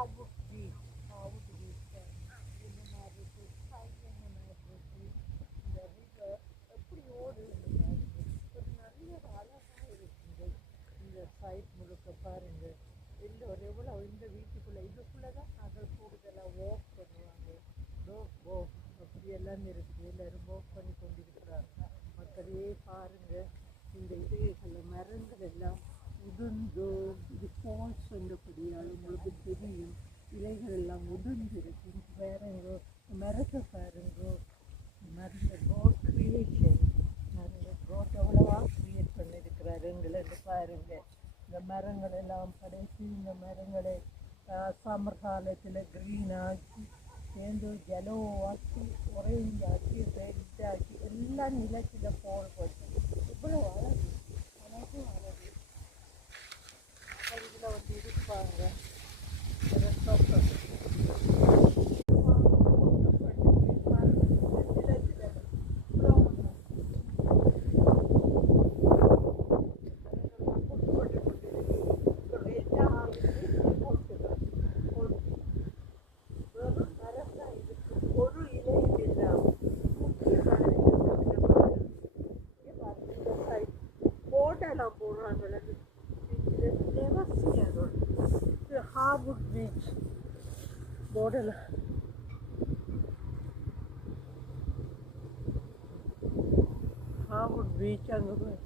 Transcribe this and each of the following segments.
Harwood beach. Harwood beach என்ன மாதிரி இருக்குது, சைட் என்ன மாதிரி இருக்குது, இந்த ரிவர் எப்படி ஓடுதுன்னு பாருங்க. ஒரு நல்ல ஒரு அழகாக இருக்குது இந்த சைட் முழுக்க பாருங்க. எல்லோரும் எவ்வளோ இந்த வீட்டுக்குள்ளே இதுக்குள்ளே தான் நாங்கள் கூடுதலாக வாக் பண்ணுவாங்க. டாக் வாக் அப்படியெல்லாம் இருக்குது. எல்லோரும் வாக் பண்ணி கொண்டிருக்கிறாங்க. மக்களே பாருங்க, இந்த இதுகளில் மரங்கள் எல்லாம் உதிர்ந்து, இது ஃபால்ஸ் வந்தபடியால் உங்களுக்கு தெரியும், இலைகள் எல்லாம் உதிர்ந்து இருக்கு. பாருங்க மரத்தை பாருங்க, மரங்க காட் கிரியேஷன், மரங்க காட் எவ்வளவா கிரியேட் பண்ணியிருக்கிறாரு எங்களை பாருங்க. இந்த மரங்கள் எல்லாம் படைத்து இந்த மரங்களை சம்மர் காலத்தில் க்ரீன் ஆக்கி சேர்ந்து ஜெலோ ஆக்கி ஒரேஞ்ச் ஆக்கி ரெட் ஆக்கி எல்லாம் நிலத்தில் போல் போட்டு இவ்வளோ அழகு அழகு அழகு. இதில் வந்து இருப்பாங்க போட்டெல்லாம் போடுறாங்க. ஹார்வுட் பீச் போர்டில் ஹார்வுட் பீச் அங்கே போய்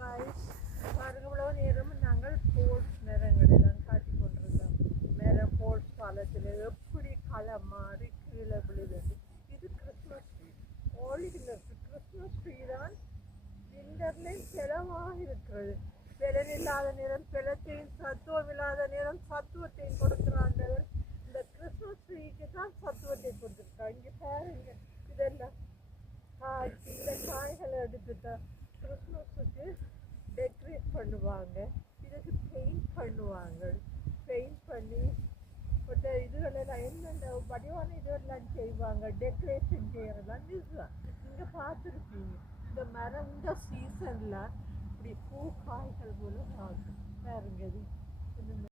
பாருங்க. இவ்வளோ நேரமும் நாங்கள் போல்ஸ் மரங்களெல்லாம் காட்டி கொண்டிருந்தோம். மரம் போல்ஸ் காலத்தில் எப்படி களை மாறி கீழே விழுது. இது கிறிஸ்மஸ் ட்ரீ, ஓலிகினஸ் கிறிஸ்மஸ் ட்ரீ தான் விண்டர்லேயும் செலவாக இருக்கிறது. பலன் இல்லாத நேரம் பலத்தையும், சத்துவம் இல்லாத நேரம் சத்துவத்தையும் கொடுக்குறாண்டவர் இந்த கிறிஸ்மஸ் ட்ரீக்கு தான் சத்துவத்தை கொடுத்துருக்காங்க. இங்கே பாருங்க, இதெல்லாம் காய்ச்சி இந்த காய்களை எடுத்து தான் கிறிஸ்மஸுக்கு டெக்கரேட் பண்ணுவாங்க. இதுக்கு பெயிண்ட் பண்ணுவாங்க. பெயிண்ட் பண்ணி பட் இதுகளெல்லாம் என்னென்ன வடிவான இதெல்லாம் செய்வாங்க. டெக்கரேஷன் செய்கிறதெல்லாம் இதுதான் இங்கே பார்த்துருப்பீங்க. இந்த மரம் இந்த சீசனில் இப்படி பூ காய்கள் போல ஆகும் பாருங்க. இது